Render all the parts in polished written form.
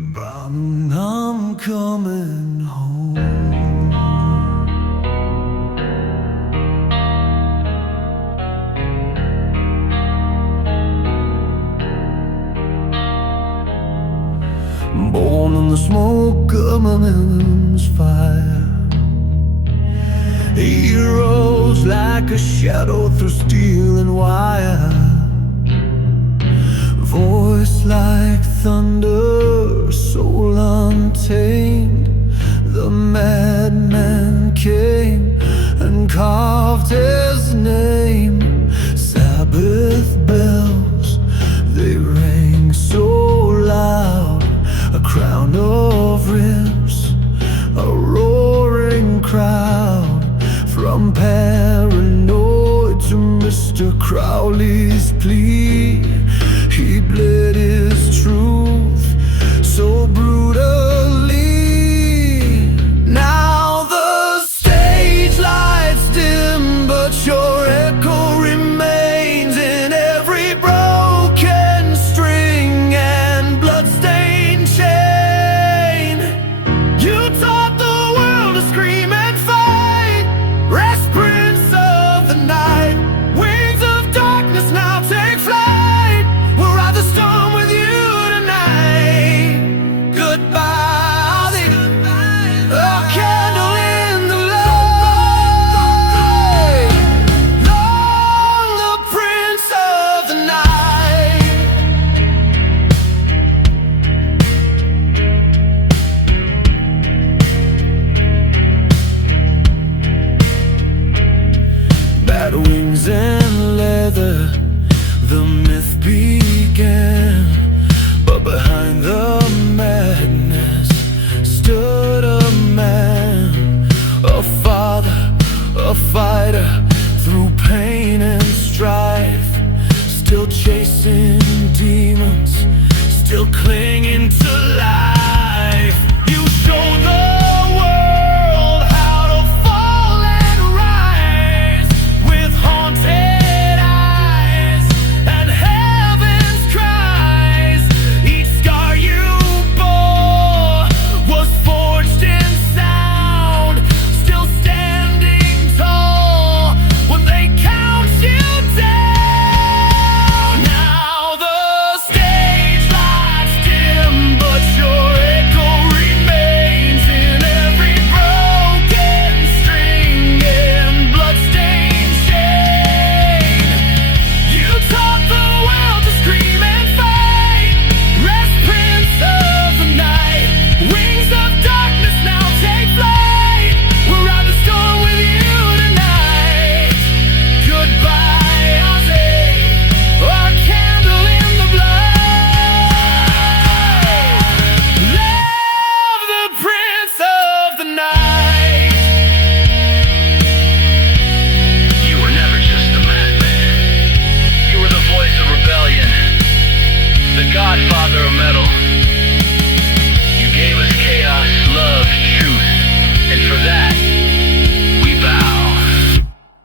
But I'm coming home. Born in the smoke of my memory's fire, he rose like a shadow through steel and wire. Voice like thunder, soul untamed. The madman came and carved his name. Sabbath bells, they rang so loud. A crown of ribs, a roaring crowd. From paranoid to Mr. Crowley's plea, he bled his truth so brutally. Now the stage lights dim, but your echo remains in every broken string and bloodstained chain. You taught the world to scream and fight. Rest, prince of the night. Wings of darkness now take flight. We'll ride the storm with you tonight. Goodbye, Ozzy, a candle in the light. Long the prince of the night. Bad wings and leather, the myth began. But behind the madness stood a man, a father, a fighter, through pain and strife. Still chasing demons, still clinging to life. You showed the world how to fall and rise, with haunted eyes and heaven's cries. Each scar you bore was forged in sound, still standing tall when they count you down. Now the stage lights dim, but your echo remains in every broken string and bloodstained chain. You taught the world to scream and fight. Rest, prince of the night. Wings of darkness now take flight. We'll ride the storm with you tonight. Goodbye, Ozzy, our candle in the blood. Love the prince of the night. You were never just a madman. You were the voice of rebellion, the godfather of metal. You gave us chaos, love, truth, and for that, we bow.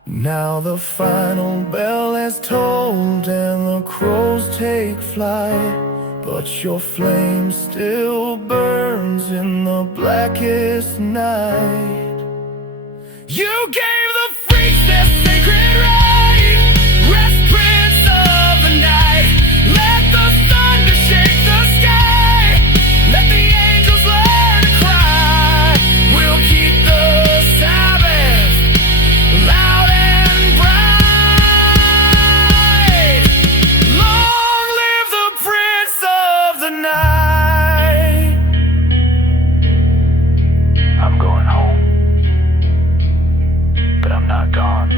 Now the final bell has tolled and the crows take flight, but your flame still burns in the blackest night. You gave the freaks their sacred right. Rest, prince of the night. Let the thunder shake the sky. Let the angels learn to cry. We'll keep the Sabbath loud and bright. Long live the prince of the night. I'm going home, but I'm not gone.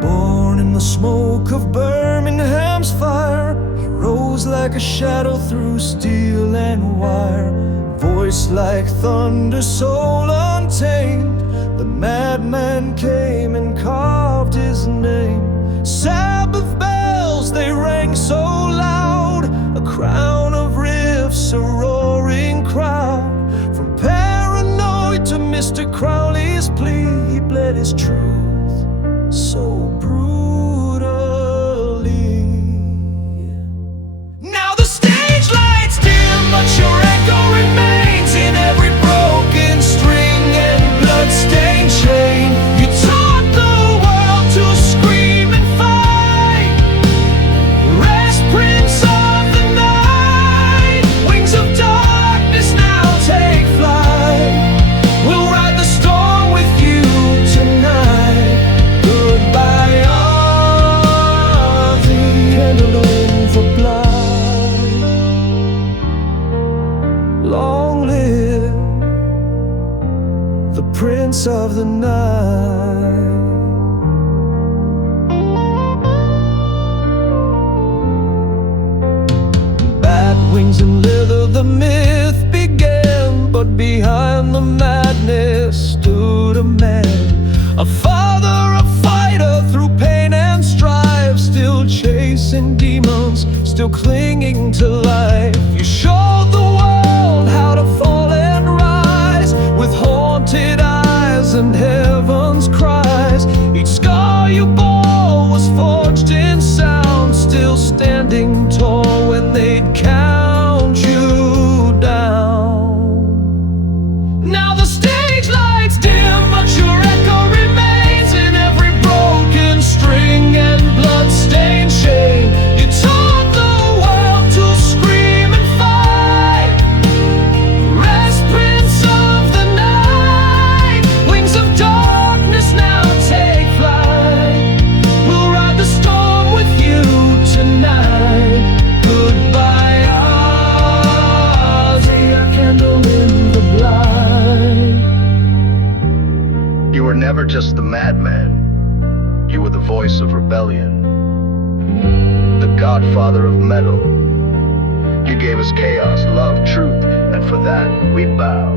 Born in the smoke of Birmingham's fire, he rose like a shadow through steel and wire. Voice like thunder, soul untamed. The madman came and carved his name. Sabbath bells, they rang so loud, a crown of riffs, a roaring crowd. From paranoid to Mr. Crowley's plea, he bled his truth so brutally. Now the stage lights dim, but your echo remains in every broken string and blood-stained chain. You taught the world to scream and fight. Rest, Prince of the Night. Wings of darkness now take flight. We'll ride the storm with you tonight. Goodbye, Ozzy, candle in the blind. Long live the Prince of the Night. Bat wings and leather, the myth began, but behind the madness stood a man, a father, a fighter through pain and strife, still chasing demons, still clinging to life. You showed the world how to fall and rise, with haunted eyes and heaven's cries. Each scar you bore was forged in sound, still standing tall when they'd count you down. Now the stage lights dim, but your echo remains in every broken string and blood-stained chain. You taught the world to scream and fight. Rest, Prince of the Night. Wings of darkness now take flight. We'll ride the storm with you tonight. Goodbye, Ozzy, a candle in the blind. You were never just the madman. You were the voice of rebellion, the godfather of metal. You gave us chaos, love, truth, and for that we bow.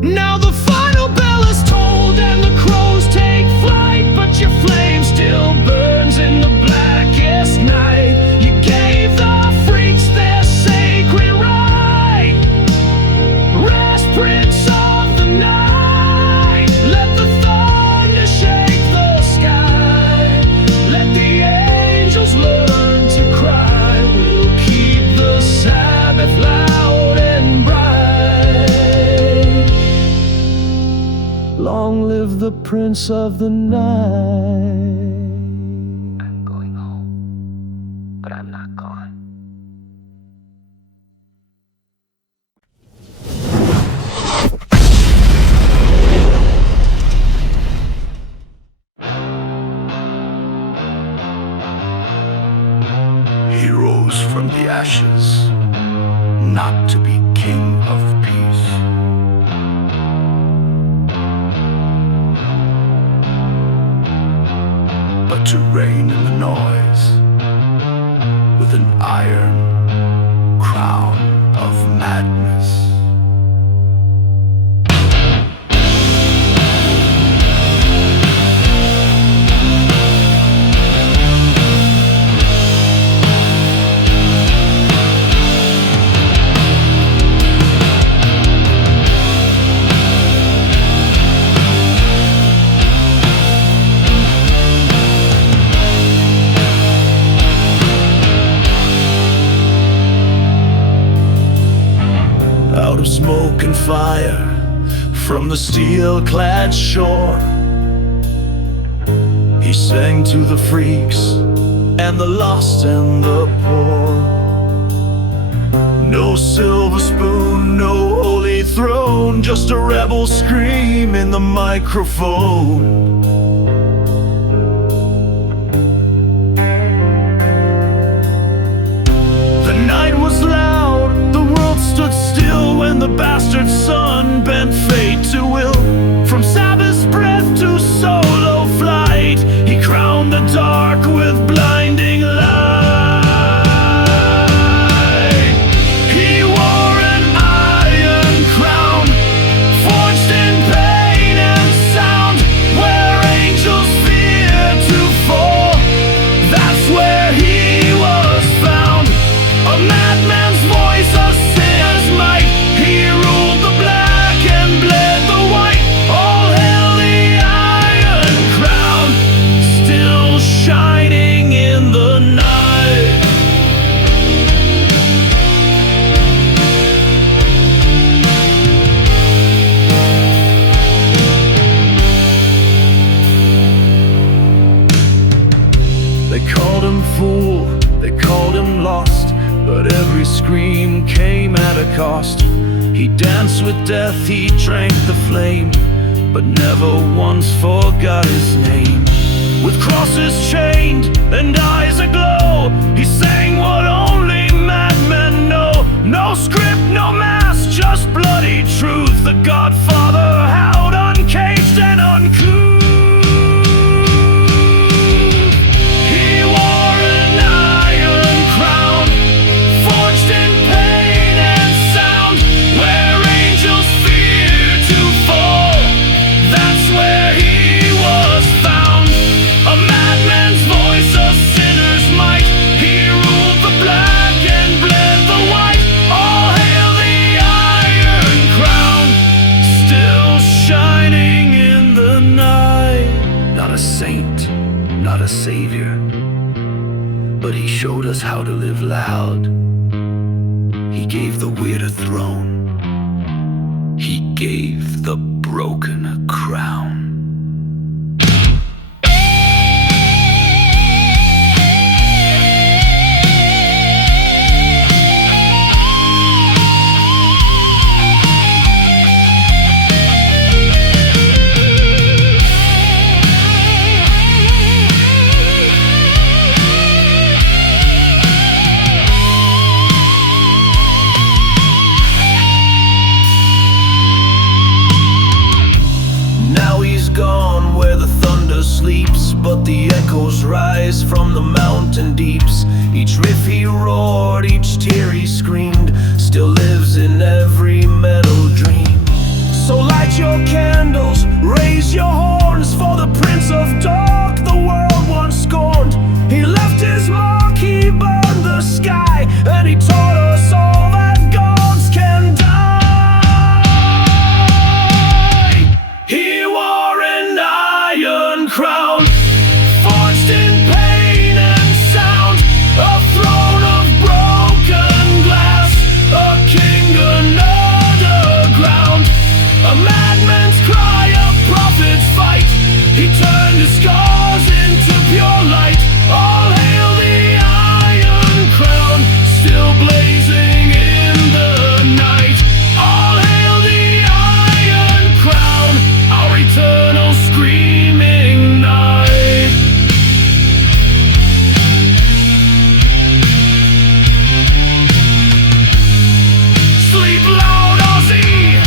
Now the final bell is tolled and the crows take flight, but your flame still burns in the blackest night. You gave the freaks their sacred right. Rest, Prince of the Night. Let the thunder shake the sky. Let the angels learn to cry. We'll keep the Sabbath loud and bright. Long live the Prince of the Night. I'm going home, but I'm not gone. He rose from the ashes, not to be king of peace, but to reign in the noise with an iron crown of madness. Out of smoke and fire, from the steel-clad shore, he sang to the freaks and the lost and the poor. No silver spoon, no holy throne, just a rebel scream in the microphone. The night was loud, the world stood still when the bastard sun bent fate to will. From Sabbath's breath to solo flight, he crowned the dark with blinding light. He wore an iron crown, forged in pain scream came at a cost. He danced with death, he drank the flame, but never once forgot his name. With crosses chained and eyes aglow, he sang what only madmen know. No script, no mask, just bloody truth. The Godfather howled uncaged and uncouth. Not a savior, but he showed us how to live loud. He gave the weird a throne. He gave the broken a crown. But the echoes rise from the mountain deeps. Each riff he roared, each tear he screamed, still lives in every metal dream. So light your candles, raise your horns for the Prince of Dark the world once scorned. He left his mark, he burned the sky, and he taught us all that gods can die. He wore an iron crown, forged in pain and sound, a throne of broken glass, a king underground, a madman's cry, a prophet's fight. He turned his scars into pure light. All hail the Iron Crown, still blazing in the night. All hail the Iron Crown, our eternal screaming night. Sleep loud, Ozzy!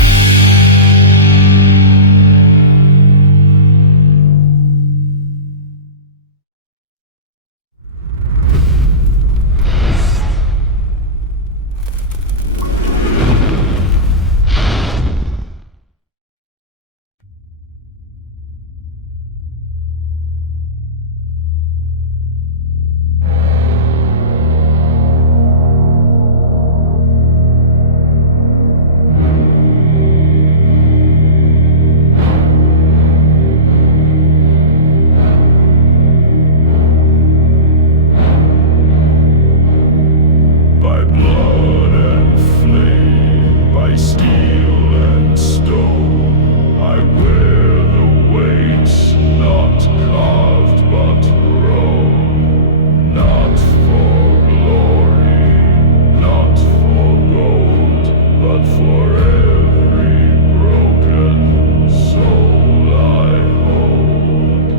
By blood and flame, by steel and stone, I wear the weights, not carved but grown. Not for glory, not for gold, but for every broken soul I hold.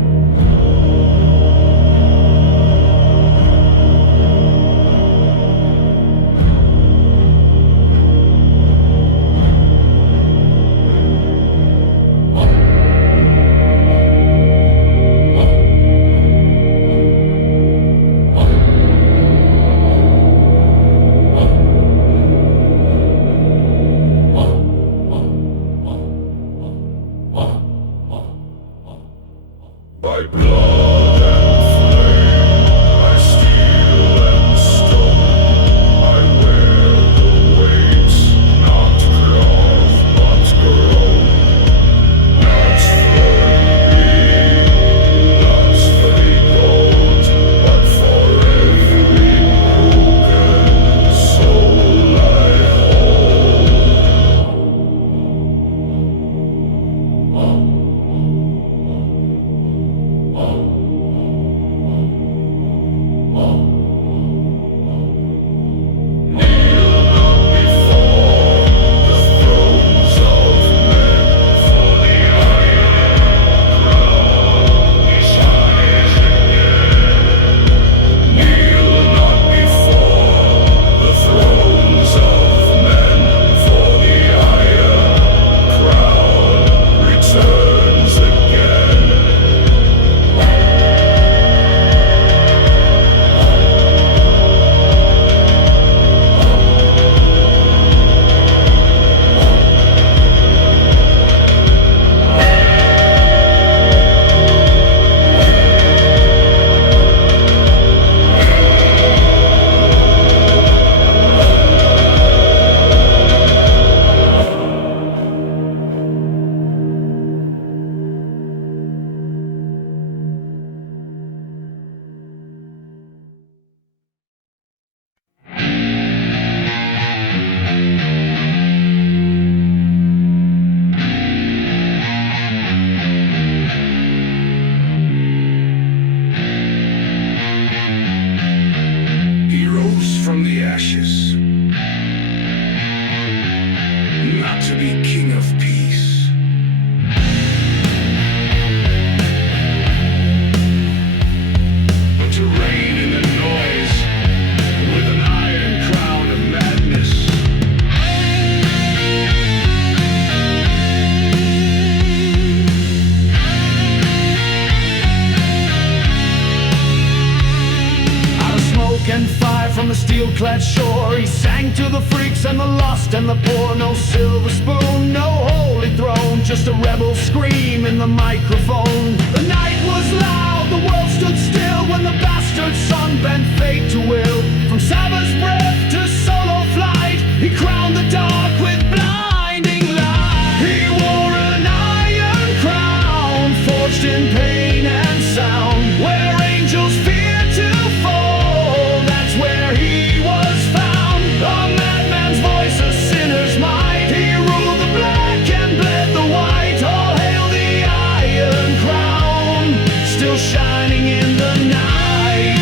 lost, and the poor no silver spoon, no holy throne, just a rebel scream in the microphone. The night was loud, the world stood still when the bastard son bent fate to will. From Sabbath's breath to solo flight, he crowned the dark with blinding light. He wore an iron crown, forged in pain and sound. Where angels fear to fall, that's where he was found. A madman's voice, a sinner's might, he ruled the black and bled the white. All hail the iron crown, still shining in the night.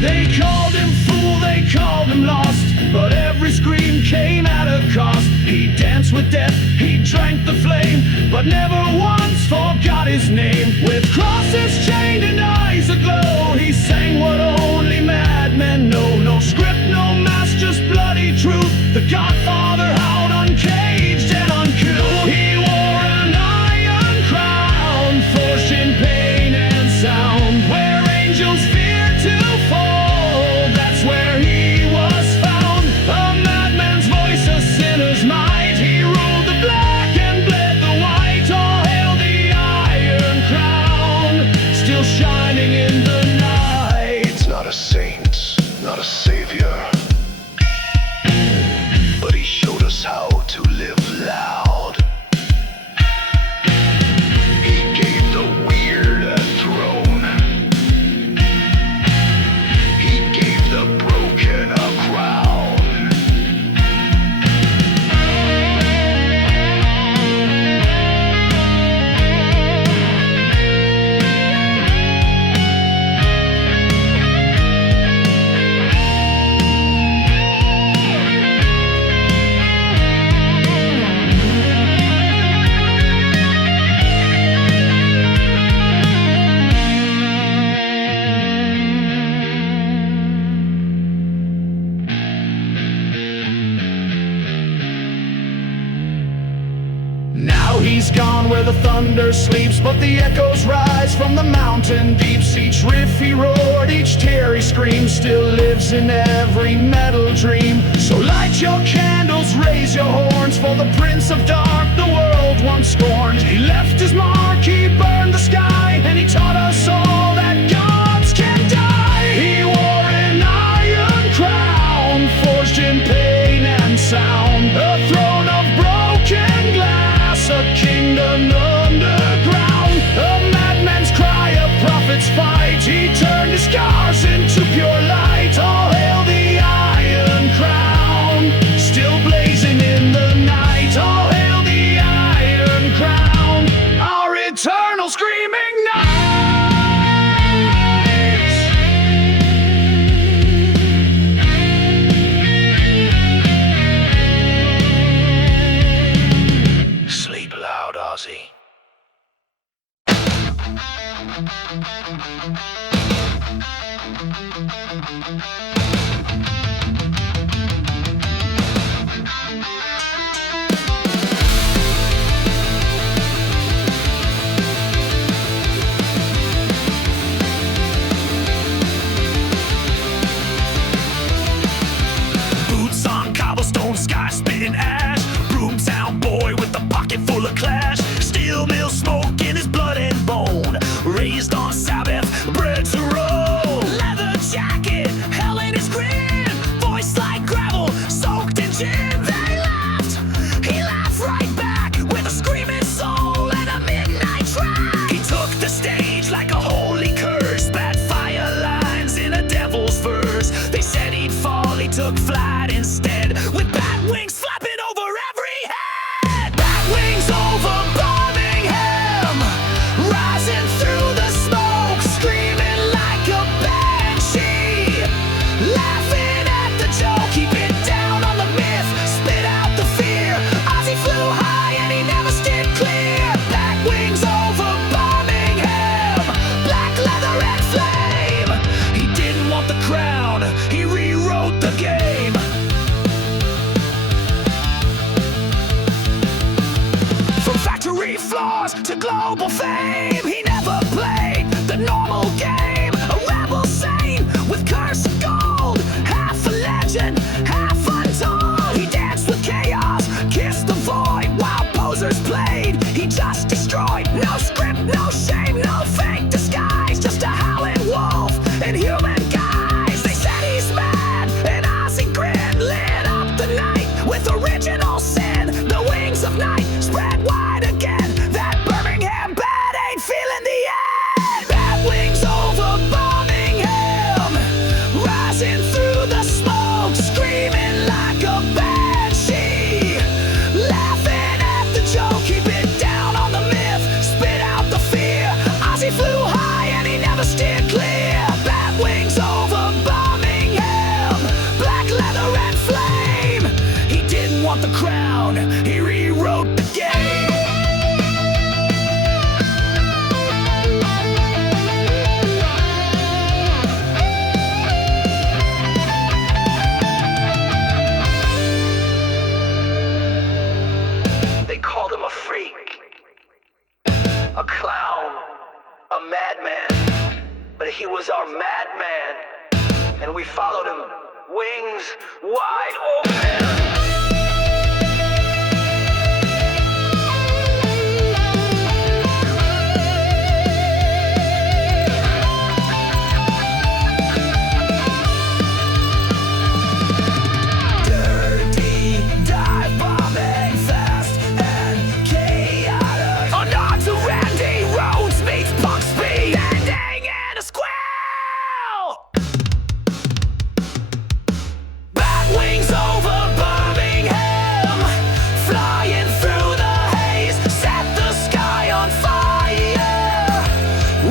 They called him fool, they called him lost, but every scream came at a cost. He danced with death, he drank the flame, but never once forgot his name. With crosses chained and eyes aglow, he sang what only madmen know. No script, no mask, just bloody truth. The Godfather howled uncaged and uncouth. He wore an iron crown, forged in pain and sound. Where angels fear to fall, that's where he was found. A madman's voice, a sinner's might, he ruled the black and bled the white. All hail the iron crown, still shining in the night. Not a saint, not a savior, but he showed us how to live loud. He gave the weird a throne. He gave the broken a crown. Now he's gone where the thunder sleeps, but the echoes rise from the mountain deeps. Each riff he roared, each tear he screamed, still lives in every metal dream. So light your candles, raise your horns, for the Prince of Dark the world once scorned. He left his mark, he burned the sky, and he taught us all that gods can die. He wore an iron crown, forged in pain and sound. A throne of broken glass, a kingdom underground. A madman's cry, a prophet's fight, he turned his scars into pure light. All hail the iron crown, still blazing in the night. All hail the iron crown, our eternal screaming night. Sleep loud, Ozzy. Boots on cobblestone, sky spitting ash. Broomtown boy with a pocket full of clash. Steel mill smoke in his blood and bone. Raised on Sabbath, bred to roll. Leather jacket, hell in his grin. Voice like gravel, soaked in gin. They laughed, he laughed right back with a screaming soul and a midnight track. He took the stage like a holy curse. Spat fire lines in a devil's verse. They said he'd fall, he took flight instead, with bat wings flapping over every head. Bat wings over Birmingham, global fame. He never played the normal game, a rebel sane with curse of gold, half a legend, half untold. He danced with chaos, kissed the void while posers played. He just destroyed, no script, no shame, no fake disguise, just a howling wolf in human guise. They said he's mad, an Ozzy grin lit up the night with original sin. The wings of night spread wide again. That Birmingham bad ain't feeling the end. Bat wings over Birmingham, rising through the smoke, screaming like a banshee, laughing at the joke, keep it down on the myth, spit out the fear. Ozzy flew high and he never steered clear. Bat wings over Birmingham, black leather and flame. He didn't want the crown, he rewrote the game. They called him a freak, a clown, a madman, but he was our madman, and we followed him, wings wide open. Dirty, dive bombing, fast and chaotic. A nod to Randy Rhodes meets Punk Speed, ending in a squeal. Bat wings over Birmingham, flying through the haze, set the sky on fire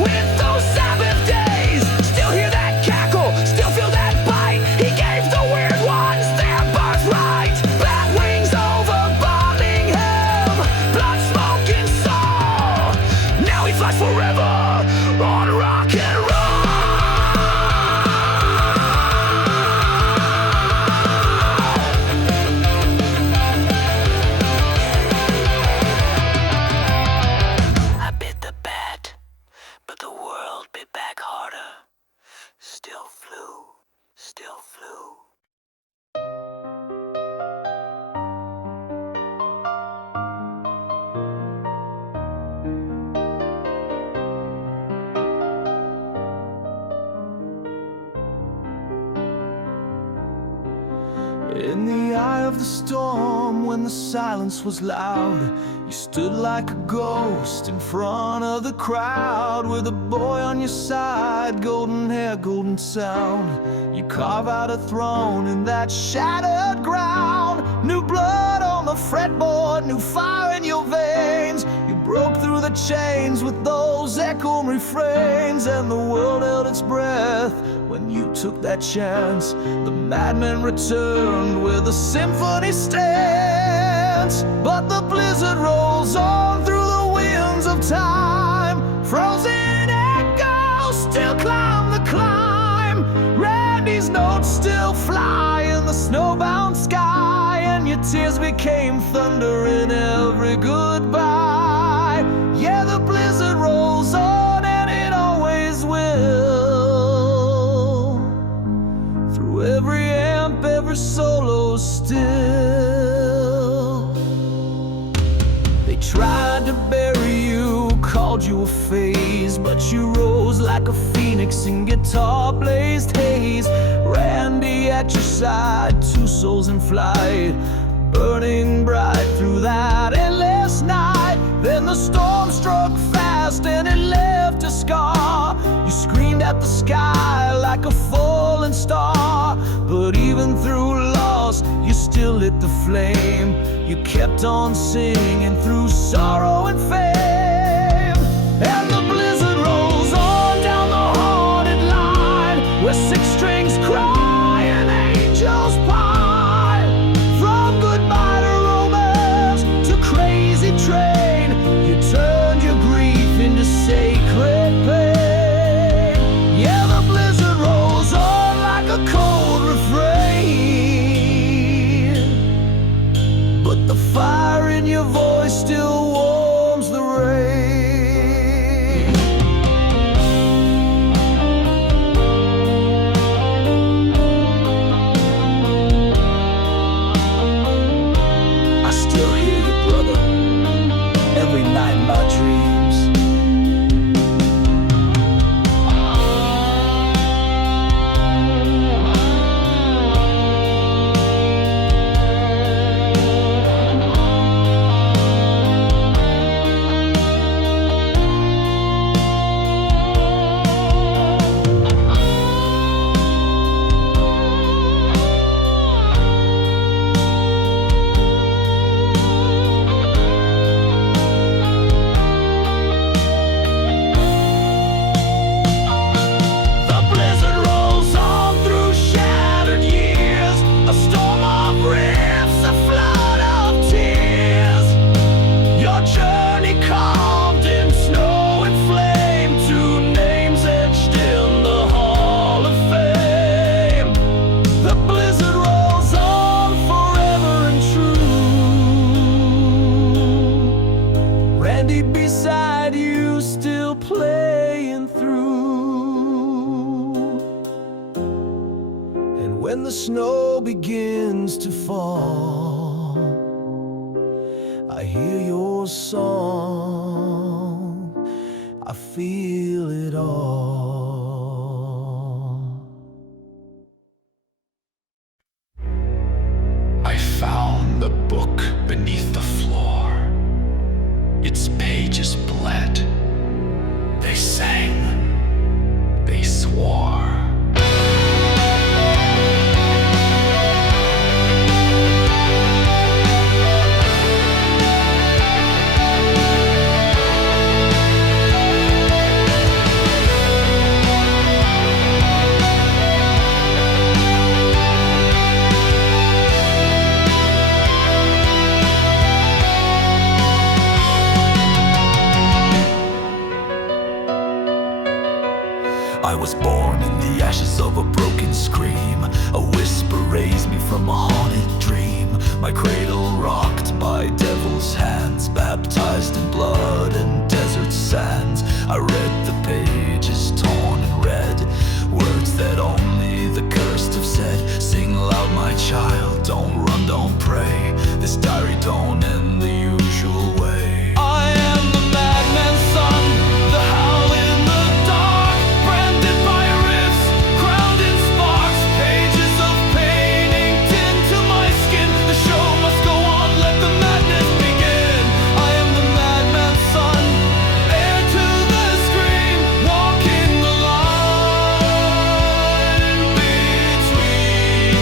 with those Sabbath days. Still hear that cackle, still feel that bite. He gave the weird ones their birthright. Bat wings over Birmingham, blood smoking soul. Now he flies forever on rock and roll. I bit the bat, but the world bit back harder. Still flew, still flew. In the eye of the storm, when the silence was loud, you stood like a ghost in front of the crowd, with a boy on your side, golden hair, golden sound. You carve out a throne in that shattered ground. New blood on the fretboard, new fire in your veins. You broke through the chains with those echoing refrains, and the world held its breath when you took that chance. The madman returned with a symphony stance, but the blizzard rolls on through the winds of time. Frozen echoes still climb the climb. Randy's notes still fly in the snowbound sky, and your tears became thunder in every goodbye. Yeah, the blizzard rolls on and it always will. Through every amp, every solo still. They tried to bury you, called you a phase, but you rose like a phoenix in guitar-blazed haze. Randy at your side, two souls in flight, burning bright through that endless night. Then the storm struck fast and it left a scar. You screamed at the sky like a falling star, but even through loss, you still lit the flame. You kept on singing through sorrow and fame. And the blizzard rolls on down the haunted line, where six strings cry and angels pine. From goodbye to romance to crazy train, you turned your grief into sacred pain. Yeah, the blizzard rolls on like a cold refrain, but the fire in your voice still warms the rain. still playing through. And when the snow begins to fall, I hear your song, I feel it all. I found the book beneath the floor. Its pages bled. They sang. They swore. I was born in the ashes of a broken scream. A whisper raised me from a haunted dream. My cradle rocked by devil's hands, baptized in blood and desert sands. I read the pages torn and red, words that only the cursed have said. Sing loud, my child, don't run, don't pray. This diary don't end the usual way. I am the madman's son, the howl in the dark, branded by riffs, crowned in sparks, pages of pain inked into my skin. The show must go on, let the madness begin. I am the madman's son, heir to the scream, walking the line between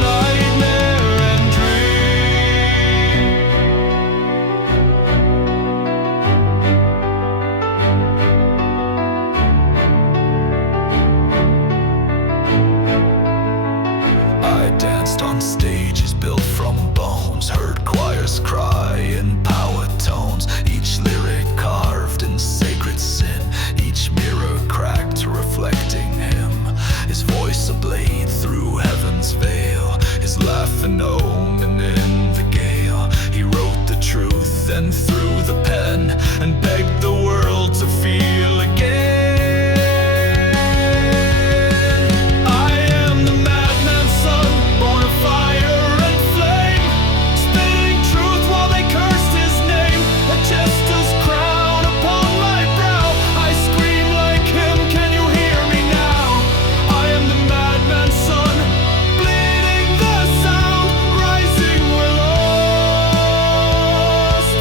nightmare and dream. I danced on stages built from bones, heard choirs cry in power tones, each lyric carved in sacred sin, each mirror cracked reflecting him, his voice a blade through heaven's veil, his laugh an omen in the gale. He wrote the truth and threw the pen and begged the world to feel again. I am the madman's son, born of fire and flame, spitting truth while they cursed his name. A jester's crown upon my brow, I scream like him, can you hear me now? I am the madman's son, bleeding the sound, rising where lost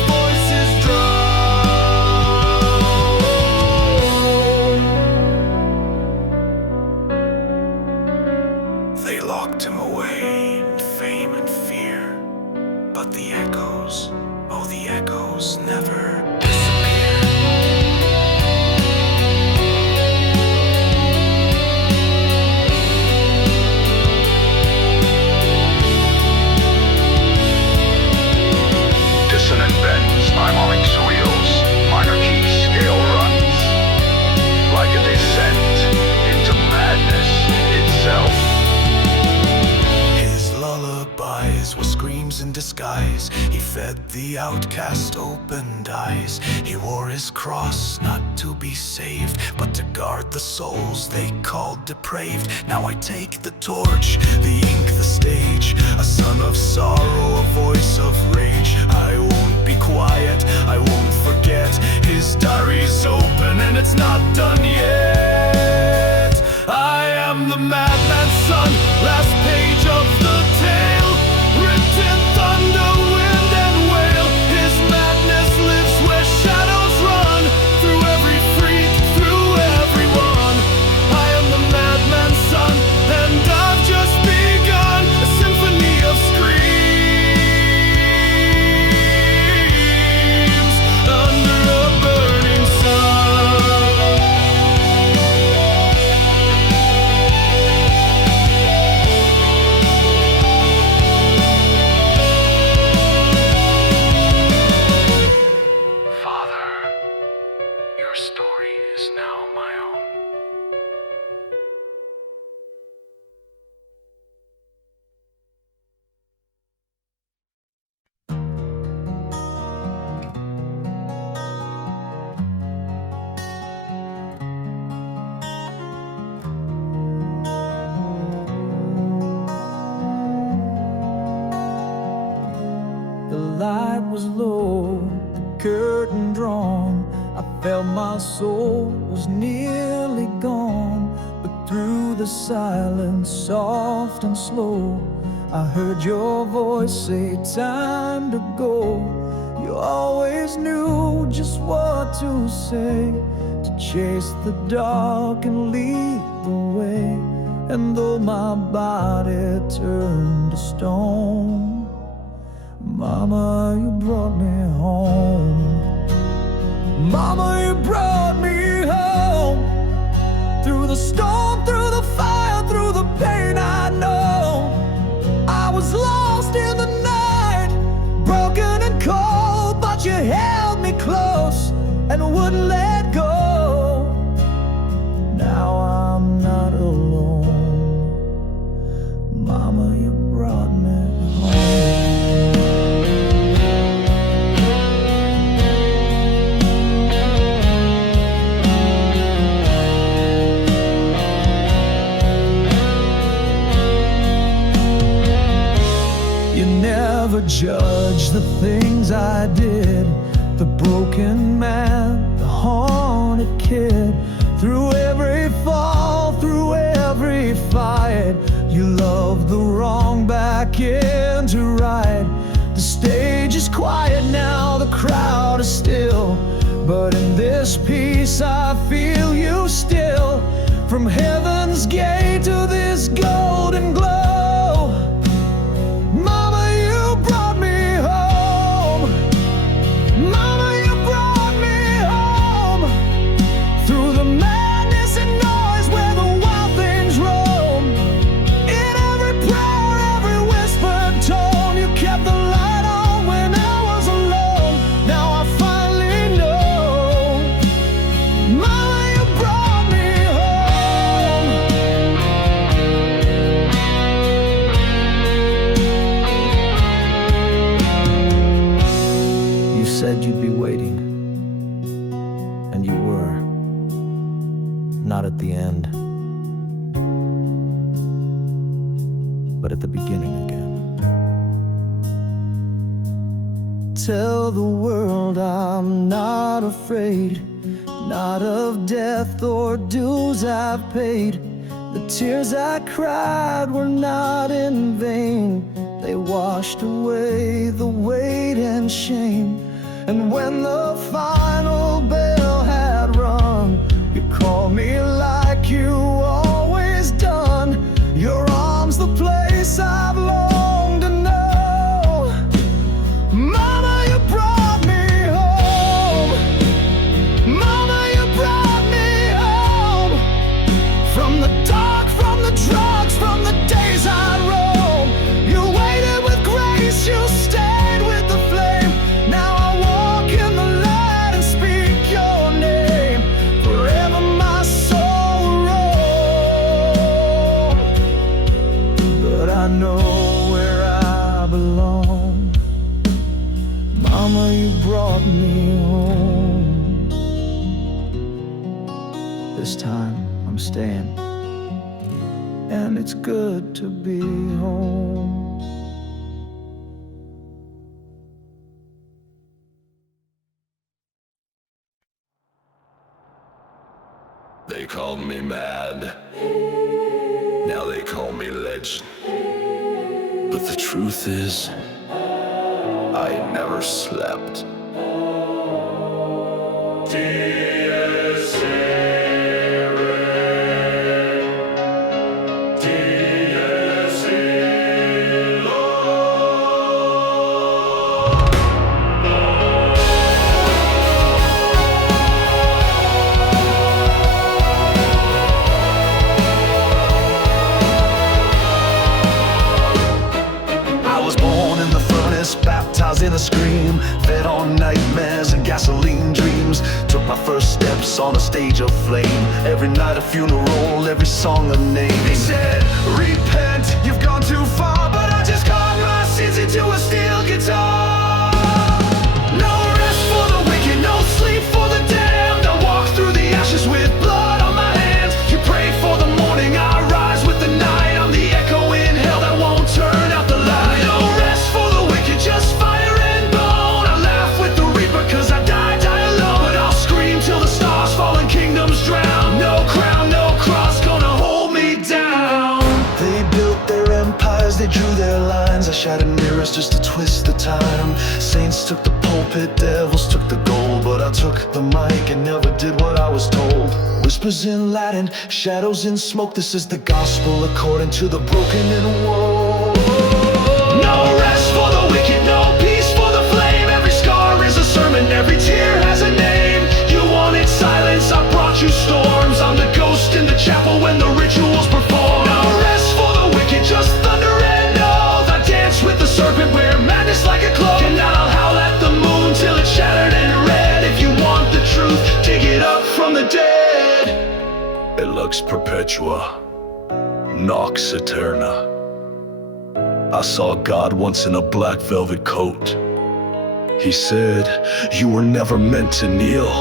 voices drown. They locked him away in fame and fear, but the echoes, oh the echoes never disappear. Dissonant bends, harmonic wheels, minor key scale runs, like a descent into madness itself. His lullabies were screams in disguise. He fed the outcast opened eyes. He wore his cross not to be saved, but to guard the souls they called depraved. Now I take the torch, the ink, the stage, a son of sorrow, a voice of rage. I won't be quiet, I won't forget. His diary's open and it's not done yet. I am the madman's son, last page of the tale, written thunder, wind and wail. His madness lives where shadows run, through every freak, through everyone. I am the madman's son, and I've just begun a symphony of screams under a burning sun. Father, your story is now my own. was low, the curtain drawn. I felt my soul was nearly gone. But through the silence, soft and slow, I heard your voice say, time to go. You always knew just what to say, to chase the dark and lead the way. And though my body turned to stone, Mama, you brought me home. Mama, you brought me home. Through the storm, through the fire, through the pain I know. I was lost in the night, broken and cold, but you held me close and wouldn't let go. Now I'm not alone. Mama, you brought me home. Never judge the things I did, the broken man, the haunted kid. Through every fall, through every fight, you loved the wrong back into right. The stage is quiet now, the crowd is still, but in this peace I feel you still. From heaven's gate to this golden glow, said you'd be waiting, and you were. Not at the end, but at the beginning again. Tell the world I'm not afraid, not of death or dues I've paid. The tears I cried were not in vain. They washed away the weight and shame. And when the final bell had rung, you called me like you always done. Your arms the place I've longed to know. Mama, you brought me home. Mama, you brought me home. From the dark, from the drugs, from the days I roam. You waited with grace, you stayed with the flame. Now I walk in the light and speak your name. Forever my soul will roam. But I know where I belong. Mama, you brought me home. This time I'm staying, and it's good to be home. They called me mad, now they call me legend. But the truth is, I never slept. Baptized in a scream, fed on nightmares and gasoline dreams. Took my first steps on a stage of flame. Every night a funeral, every song a name. They said, repent, you've gone too far. But I just carved my sins into a steel guitar. No rest for the wicked, no sleep for the damned. I walk through the ashes with blood on my hands. You pray for the morning, I rise with the night. I'm the echo in hell that won't turn out the light. No rest for the wicked, just fire and bone. was just to twist the time. Saints took the pulpit, devils took the gold, but I took the mic and never did what I was told. Whispers in Latin, shadows in smoke, this is the gospel according to the broken and woe. No rest for the wicked, no peace for the flame. Every scar is a sermon, every tear has a name. You wanted silence, I brought you storms. I'm the ghost in the chapel when the rituals perform. No rest for the wicked, just thunder and oath. I dance with the serpent, wear madness like a cloak. And I'll howl at the moon till it's shattered and red. If you want the truth, dig it up from the dead. It looks perpetua, nox eterna. I saw God once in a black velvet coat. He said, you were never meant to kneel,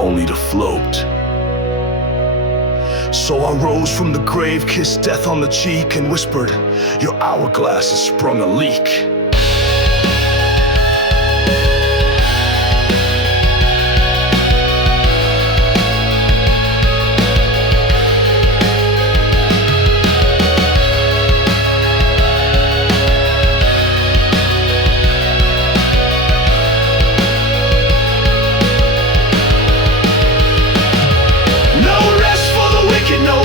only to float. So I rose from the grave, kissed death on the cheek, and whispered, your hourglass has sprung a leak.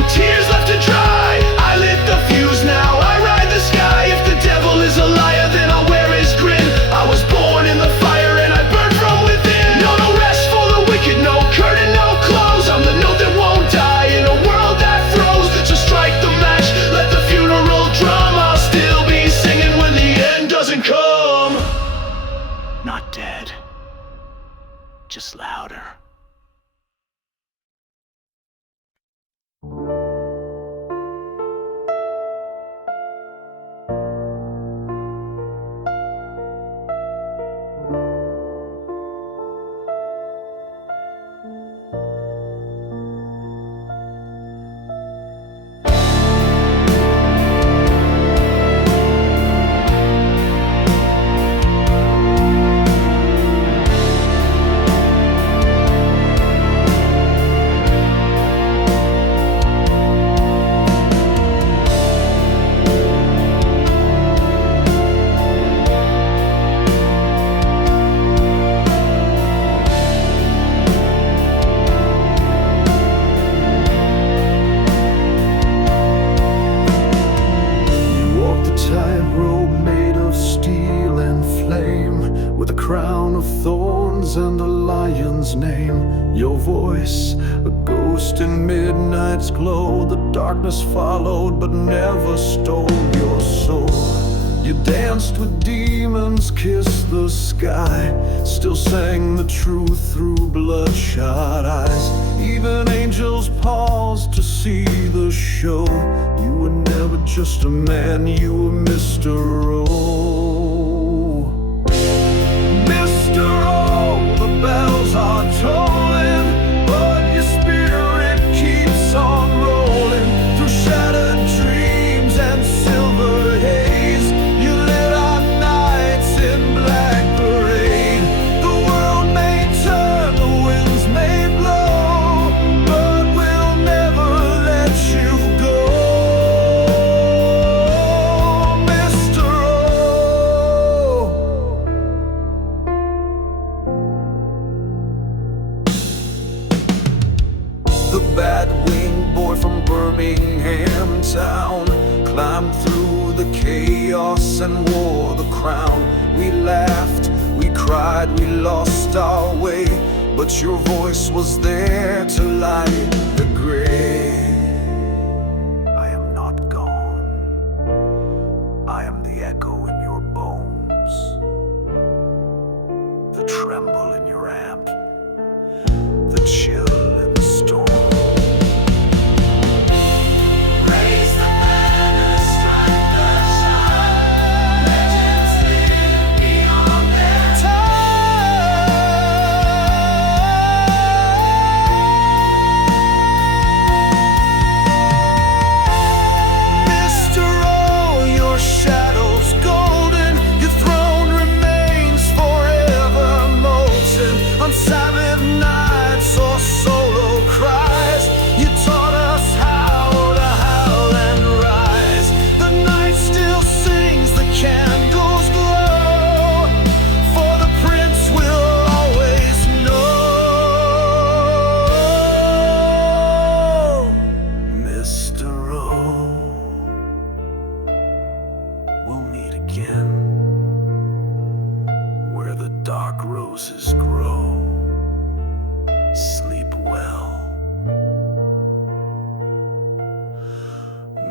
Tears left to dry. I lit the fuse, now I ride the sky. If the devil is a liar, then I'll wear his grin. I was born in the fire and I burn from within. No rest for the wicked, no curtain, no close. I'm the note that won't die in a world that throws. So strike the match, let the funeral drum. I'll still be singing when the end doesn't come. Not dead, just louder. And a lion's name, your voice, a ghost in midnight's glow. The darkness followed but never stole your soul. You danced with demons, kissed the sky, still sang the truth through bloodshot eyes. Even angels paused to see the show. You were never just a man, you were Mr. O. Mr. O. The bells are tolling, but your spirit keeps on rolling. Through shattered dreams and silver haze, you lit our nights in black parade. The world may turn, the winds may blow, but we'll never let you go, Mr. O. The bat-winged boy from Birmingham town climbed through the chaos and wore the crown. We laughed, we cried, we lost our way, but your voice was there to light the grave. I am not gone. I am the echo in your bones, the tremble in your amp, the chill in the storm. Raise the banner, strike the shine. Legends live beyond their time.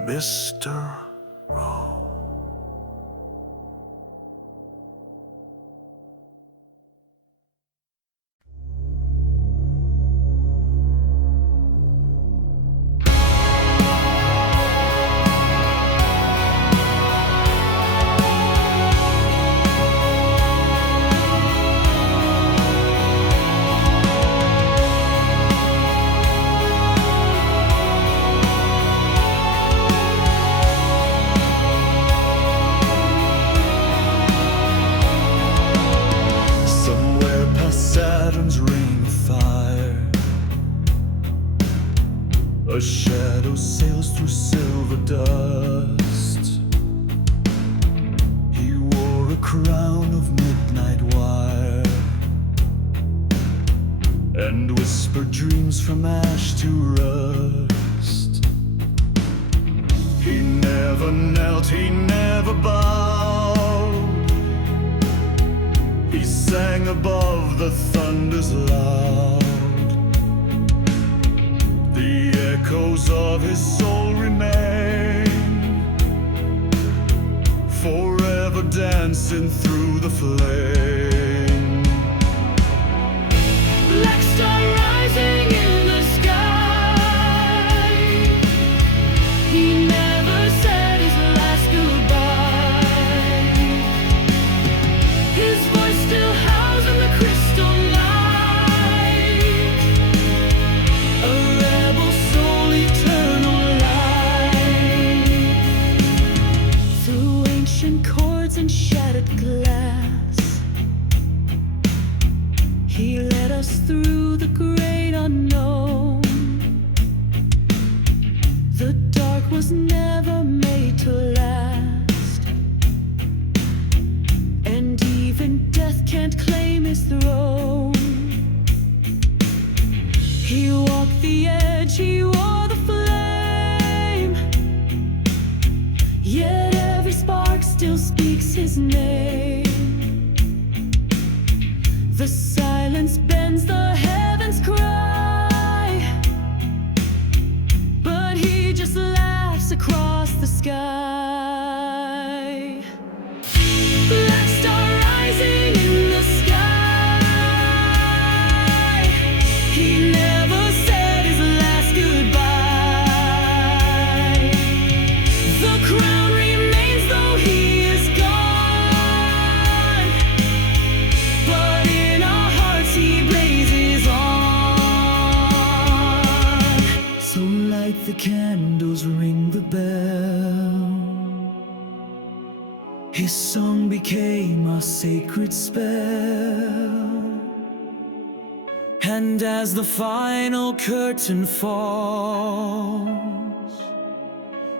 Mr. Rowe. Saturn's ring of fire, a shadow sails through silver dust. He wore a crown of midnight wire and whispered dreams from ash to rust. He never knelt, he never bowed. He sang above the thunders loud. The echoes of his soul remain, forever dancing through the flame. Black star rising in the sky. He never said his last goodbye. His voice still howls in the crystal light. A rebel soul, eternal light. Through ancient chords and shattered glass, he led us through the great unknown. The dark was never made to last, and even death can't claim his throne. He walked the edge, he wore the flame, yet every spark still speaks his name. The silence bends the heavens cry, but he just laughs across the sky. Black star rising in the sky. He never said his last goodbye. The crown remains though he is gone, but in our hearts he blazes on. So light the candles, ring the bell. His song became a sacred spell. And as the final curtain falls,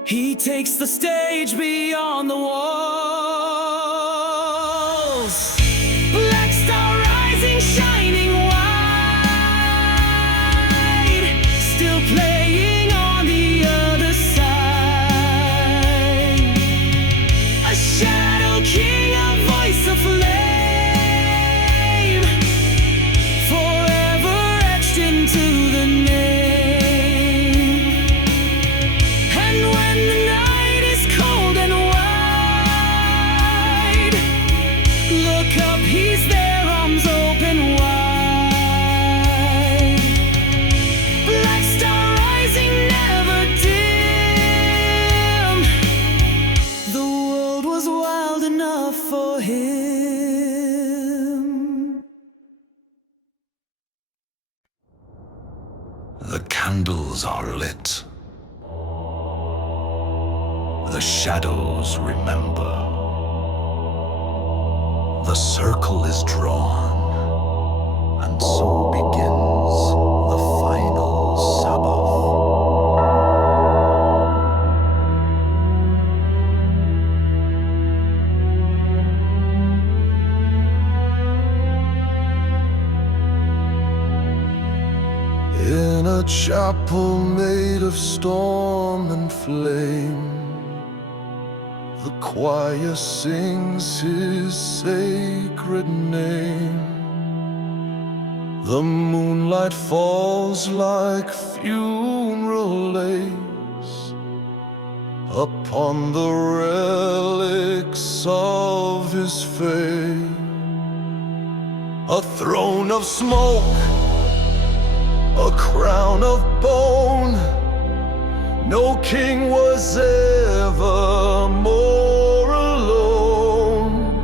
he takes the stage beyond the walls. Black star rising, shining white, still playing on the other side. A shadow king, a voice of flame, forever etched into the name. And when the night is cold and wide, look up, he's there, arms open wide. Black star rising, never dim. The world was wild enough for him. The candles are lit. The shadows remember. The circle is drawn, and so begins the final Sabbath. In a chapel made of storm and flame, the choir sings his sacred name. The moonlight falls like funeral lace, upon the relics of his fame. A throne of smoke, a crown of bone. No king was ever more alone.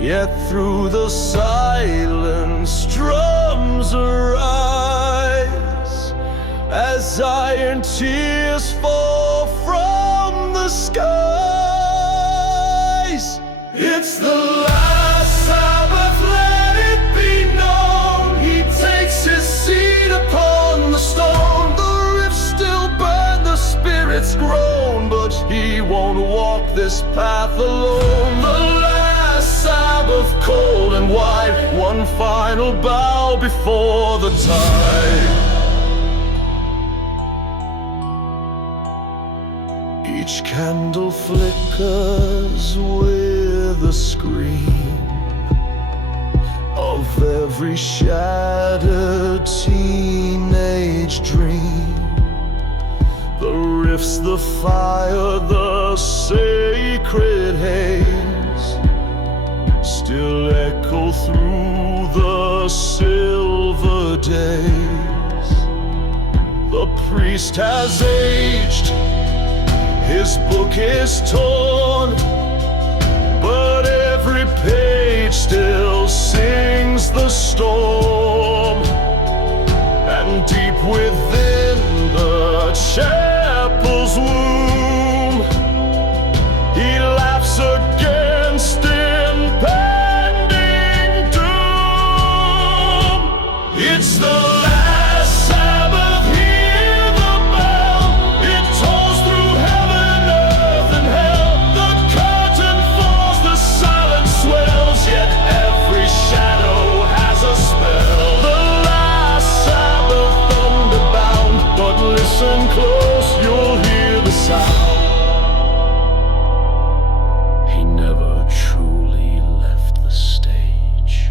Yet through the silence drums arise, as iron tears fall from the skies. It's the last Sabbath, let it be known. He takes his seat upon the stone. The rifts still burn, the spirits groan, but he won't walk this path alone. The last Sabbath, cold and white, one final bow before the tide. Each candle flickers with a scream of every shattered teenage dream. The rifts, the fire, the sacred haze still echo through the silver days. The priest has aged, his book is torn, but every page still sings the storm. And deep within the chapel's womb, he laughs against impending doom. It's the last Sabbath, hear the bell. It tolls through heaven, earth, and hell. The curtain falls, the silence swells, yet every shadow has a spell. The last Sabbath, thunderbound, but listen close, you'll hear the sound. He never truly left the stage.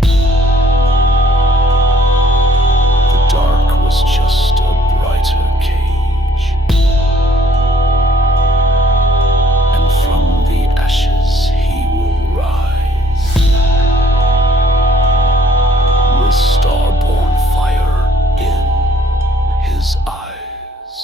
The dark was just a brighter cage. And from the ashes he will rise, with star-born fire in his eyes.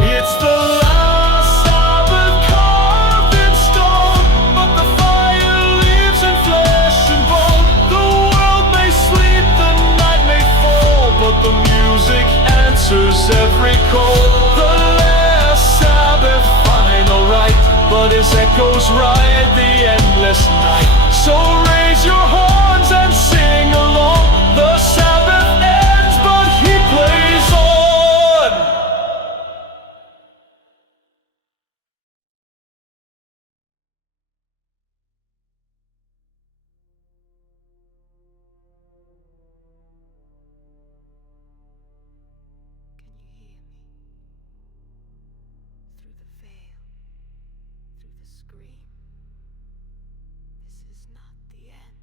It's the last Sabbath, carved in stone, but the fire lives in flesh and bone. The world may sleep, the night may fall, but the music answers every call. The last Sabbath, final right, but his echoes ride the endless night. So raise your horns and sing along. The Sabbath ends, but he plays on. Can you hear me? Through the veil, through the scream. This is not the end.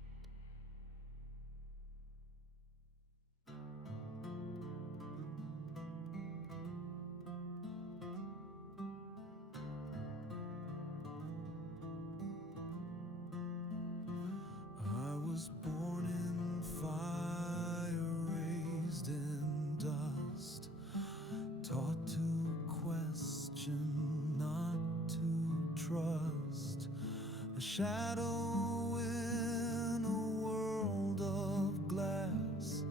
I was born in fire, raised in dust, taught to question, not to trust. A shadow in a world of glass.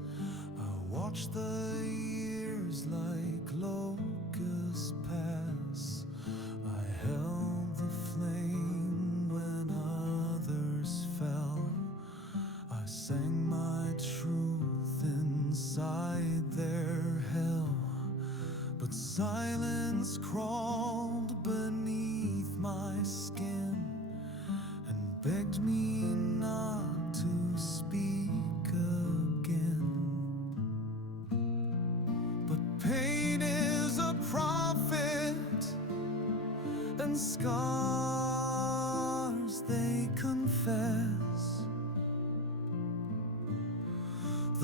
I watched the years like locusts pass. I held the flame when others fell. I sang my truth inside their hell, but silence crawled beneath my skin and begged me not to speak again. But pain is a prophet, and scars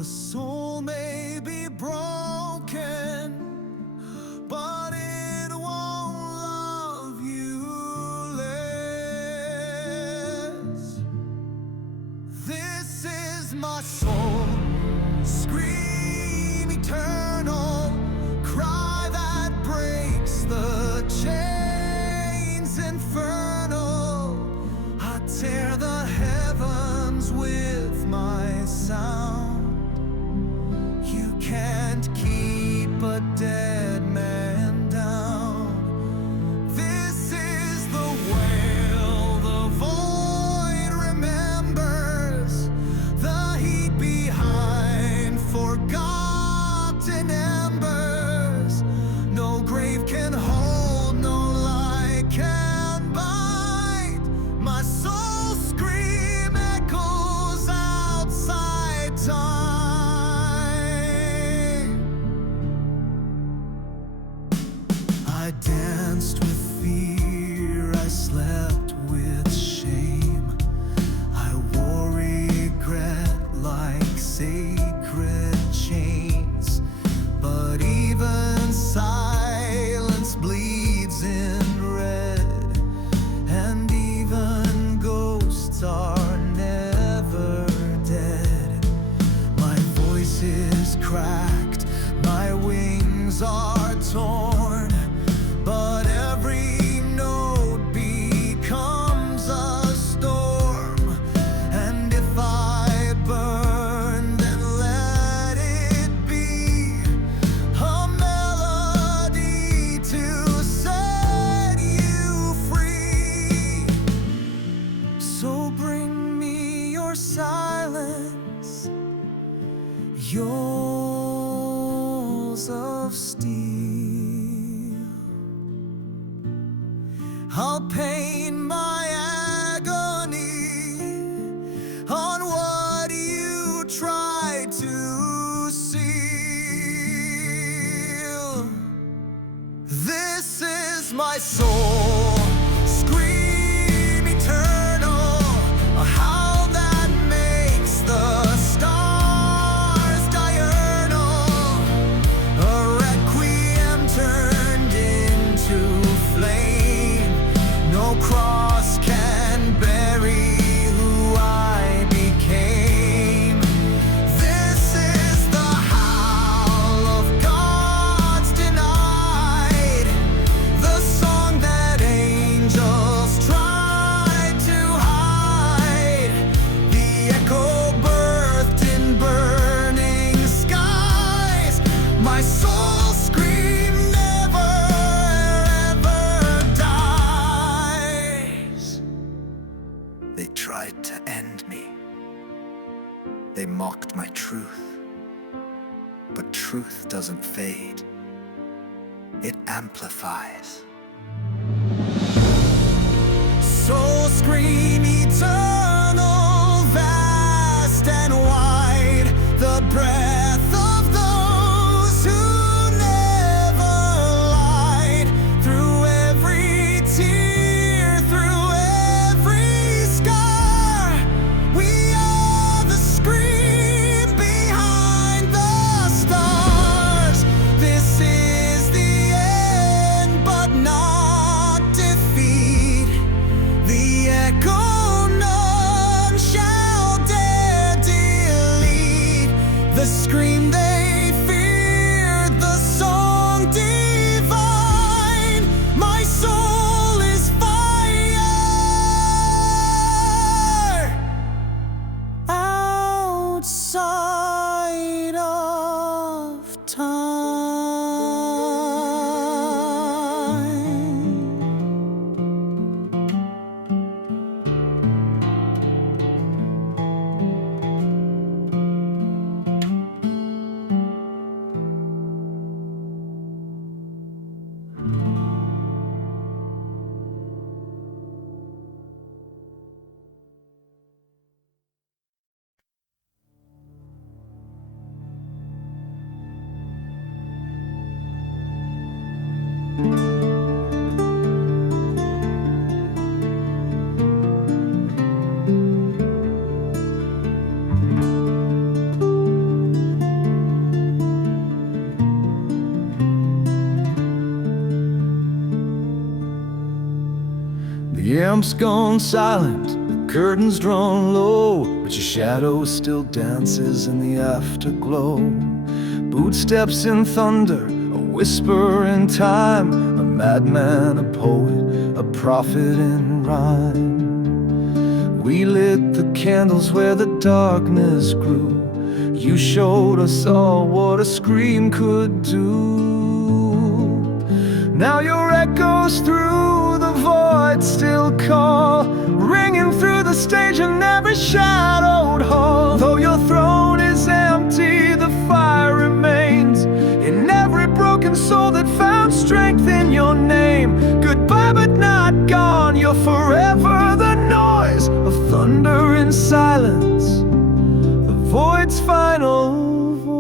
The soul may be broken, but it won't love you less. This is my soul, scream eternal, cry that breaks the chains infernal. I tear the heavens with my sound. You can't keep a dead man down. This is the wail the void remembers, the heat behind forgotten embers. No grave can hold, no lie can bind. My soul scream echoes outside time. I danced with fear, I slept with shame. I wore regret like sacred chains. But even silence bleeds in red, and even ghosts are never dead. My voice is cracked, my wings are torn, but every note becomes a storm. And if I burn, then let it be a melody to set you free. So bring me your silence, yours of steel. I'll paint my agony on what you tried to seal. This is my soul, scream eternal, a howl that makes the stars diurnal, a requiem turned into flame. No cross can bury who I became. This is the howl of gods denied, the song that angels tried to hide, the echo birthed in burning skies. My soul scream never ever dies. They tried to end me. They mocked my truth. But truth doesn't fade. It amplifies. Soul scream eternal, vast and wide, the breath of those who never lied. Through every tear, through every scar, we are the scream behind the stars. This is the end, but not defeat. The echo The amp's gone silent, the curtains drawn low, but your shadow still dances in the afterglow. Bootsteps in thunder, a whisper in time, a madman, a poet, a prophet in rhyme. We lit the candles where the darkness grew. You showed us all what a scream could do. Now your echoes through the void still call, ringing through the stage in every shadowed hall. Though your throne is empty, the fire remains in every broken soul that found strength in your name. Goodbye but not gone, you're forever the noise of thunder in silence, the void's final voice.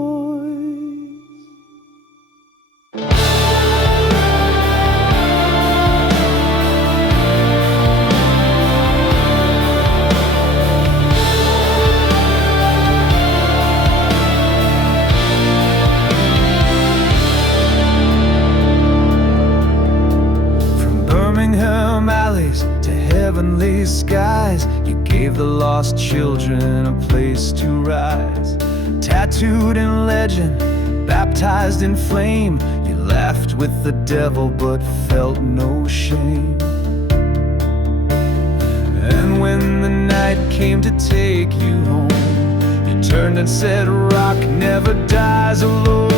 To heavenly skies, you gave the lost children a place to rise. Tattooed in legend, baptized in flame, you laughed with the devil but felt no shame. And when the night came to take you home, you turned and said, rock never dies alone.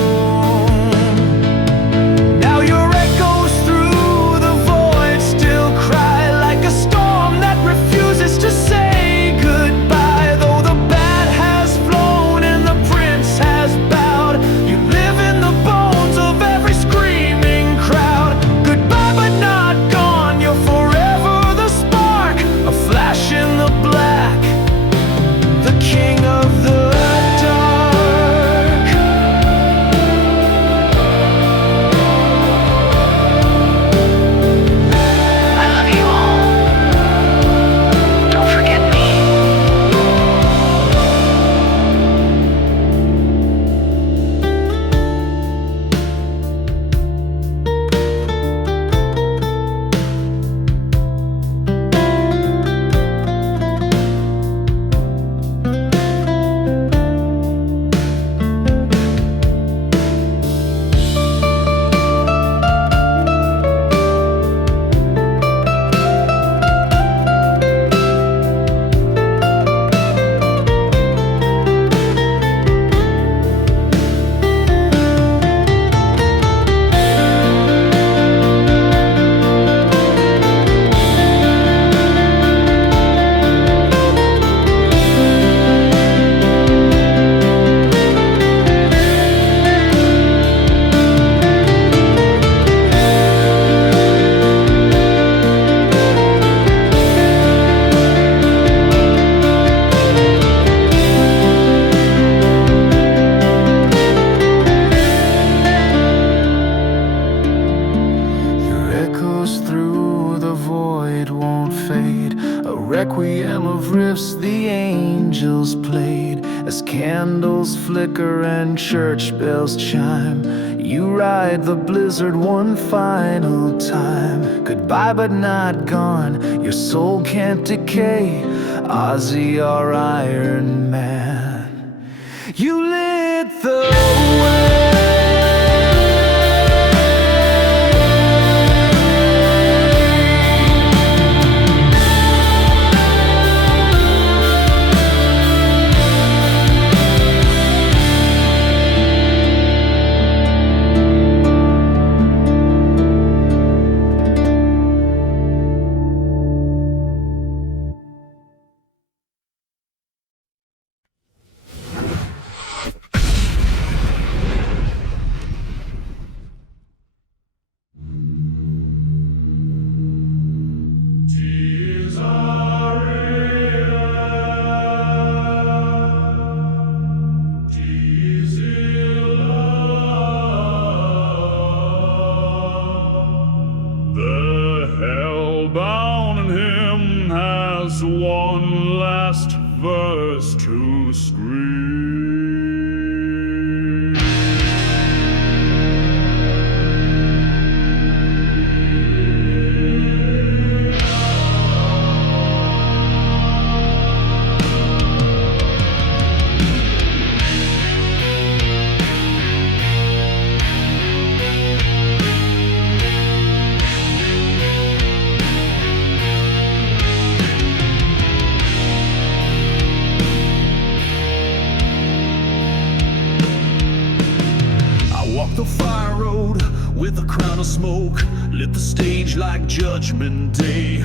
Now your echoes through the void still cry, like a storm that refuses to say goodbye. Though the bat has flown and the prince has bowed, you live in the bones of every screaming crowd. Goodbye but not gone, you're forever the spark, a flash in the black, the king of the dark. I love you all. Don't forget me. Through the void won't fade, a requiem of riffs the angels played. As candles flicker and church bells chime, you ride the blizzard one final time. Goodbye but not gone, your soul can't decay. Ozzy, our Iron Man, you lit the way. One last verse to scream. smoke lit the stage like Judgment Day.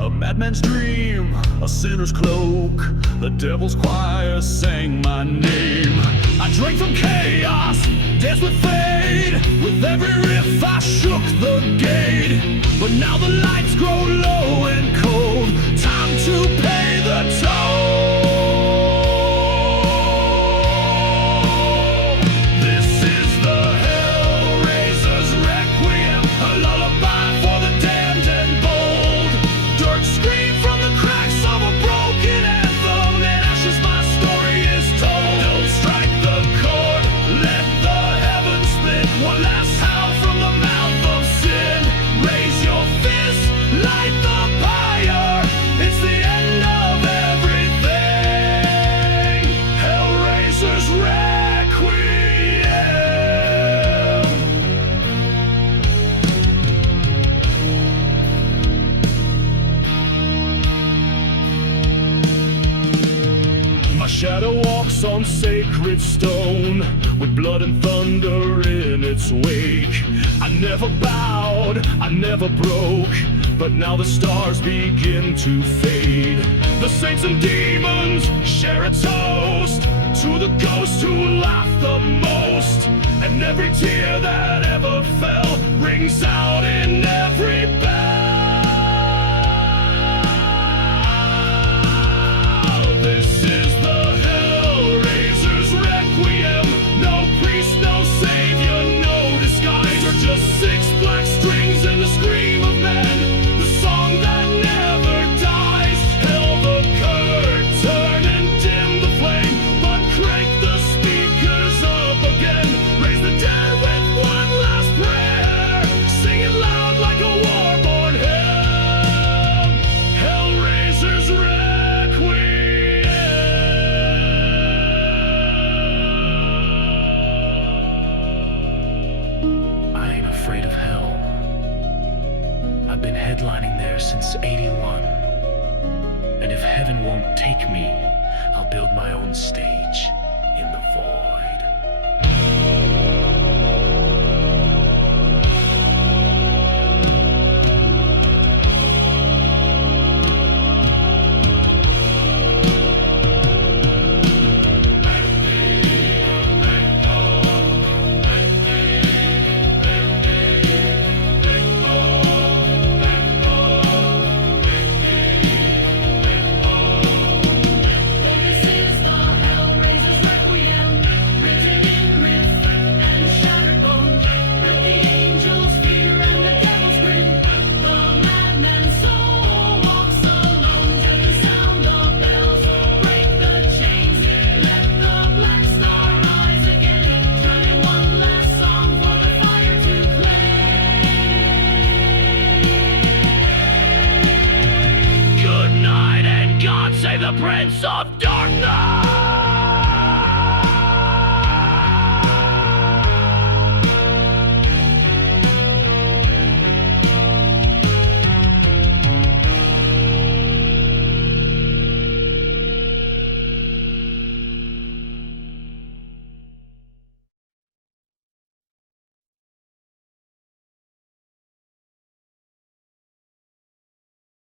A madman's dream, a sinner's cloak. The devil's choir sang my name. I drank from chaos, danced with fate. With every riff I shook the gate. But now the lights grow low and cold. Time to pay the toll. This is the Hellraiser's Requiem, a lullaby for the damned and bold. Dirt scream from the cracks of a broken anthem. In ashes my story is told. Don't strike the chord, let the heavens split. One last howl from the mouth of sin. Raise your fist, light the fire. It's the end of everything. Hellraiser's Requiem. My shadow walks on sacred stone, with blood and thunder in its wake. I never bowed, I never broke, but now the stars begin to fade. The saints and demons share a toast to the ghost who laughed the most. And every tear that ever fell rings out in every bell. This is the Hellraiser's Requiem. No priest, no savior, no disguise. Or just six black strings and the scream of men. The song that never dies. Hell the curtain and dim the flame, but crank the speakers up again. Raise the dead with one last prayer. Sing it loud like a war-born hymn. Hellraiser's Requiem. I ain't afraid of hell. I've been headlining there since '81. And if heaven won't take me, I'll build my own stage in the void. This is the Hellraiser's Requiem, written in riff and shattered bone. Let the angels fear and the devils grin. The madman's soul walks alone. Tap the sound of bells, break the chains. Let the black star rise again. Turning one last song for the fire to claim. Good night and God save the Prince of Darkness.